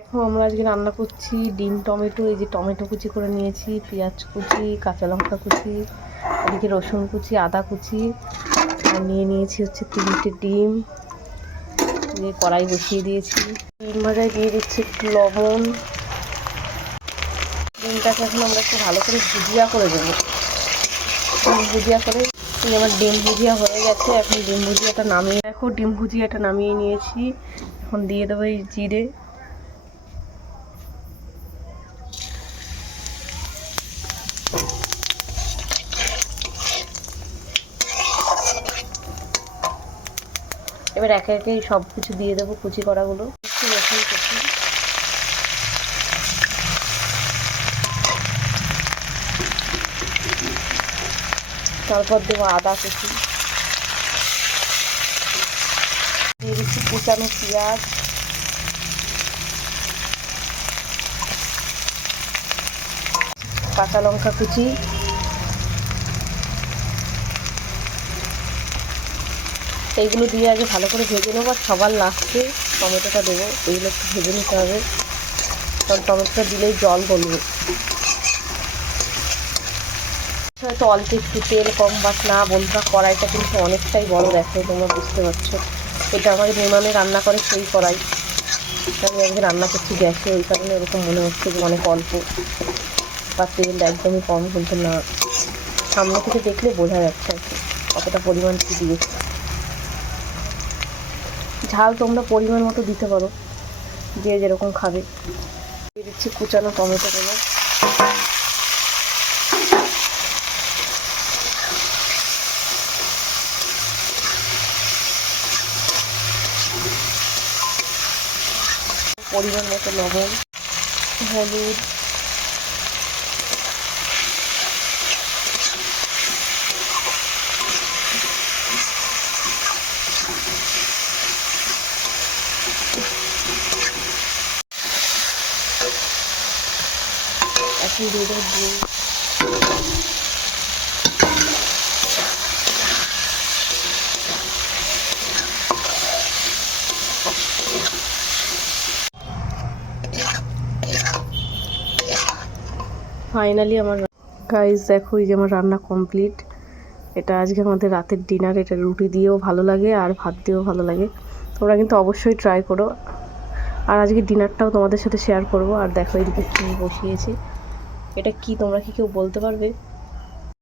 এখন আমরা আজকে রান্না করছি ডিম টমেটো। এই যে টমেটো কুচি করে নিয়েছি, পেঁয়াজ কুচি, কাঁচা লঙ্কা কুচি, এদিকে রসুন কুচি, আদা কুচি, আর নিয়েছি হচ্ছে 3টে ডিম। দিয়ে কড়াই বসিয়ে দিয়েছি। ডিম ভাজায় দিয়ে দিচ্ছি একটু লবণ। ডিমটাকে এখন আমরা একটু ভালো করে ভুজিয়া করে দেবো। ভুজিয়া করে আমার ডিম ভুজিয়া হয়ে গেছে। এখন ডিম ভুজিয়াটা নামিয়ে দেখো, ডিম ভুজিয়াটা নামিয়ে নিয়েছি। এখন দিয়ে দেবো এই জিরে, এবার একে একে সব কিছু দিয়ে দেবো, কুচি করাগুলো। রসুন কুচি, তারপর দেবো আদা কুচি, দিয়ে দিচ্ছি কুচানো পেঁয়াজ, কাঁচা লঙ্কা কুচি, এইগুলো দিয়ে আগে ভালো করে ভেজে নেবো। আর সবার লাস্টে টমেটোটা দেবো। এইগুলো একটু ভেজে নিতে হবে, কারণ টমেটোটা দিলেই জল গলবে। হয়তো অল্প একটু তেল কম বাট না, বন্ধুরা কড়াইটা কিন্তু অনেকটাই বড়, দেখো তোমরা বুঝতে পারছো। এটা আমাদের বিমানে রান্না করে সেই কড়াই। আমি আজকে রান্না করছি গ্যাসে, ওই কারণে এরকম মনে হচ্ছে যে অনেক অল্প বা তেল একদমই কম, কিন্তু না, সামনে থেকে দেখলে বোঝা যাচ্ছে আর কি কতটা পরিমাণ কী দিয়েছে। ঝাল তোমরা পরিমাণ মতো দিতে পারো, যে যেরকম খাবে। দিয়ে দিচ্ছি কুচানো টমেটোগুলো, পরিমাণ মতো লবণ, হলুদ, এখন দিয়ে দেবো ডিম। ফাইনালি আমার গাইস দেখো, এই যে আমার রান্না কমপ্লিট। এটা আজকে আমাদের রাতের ডিনার। এটা রুটি দিয়েও ভালো লাগে আর ভাত দিয়েও ভালো লাগে। তোমরা কিন্তু অবশ্যই ট্রাই করো। আর আজকে ডিনারটাও তোমাদের সাথে শেয়ার করব। আর দেখো এদিকে কী বসিয়েছি, এটা কি তোমরা কি কেউ বলতে পারবে?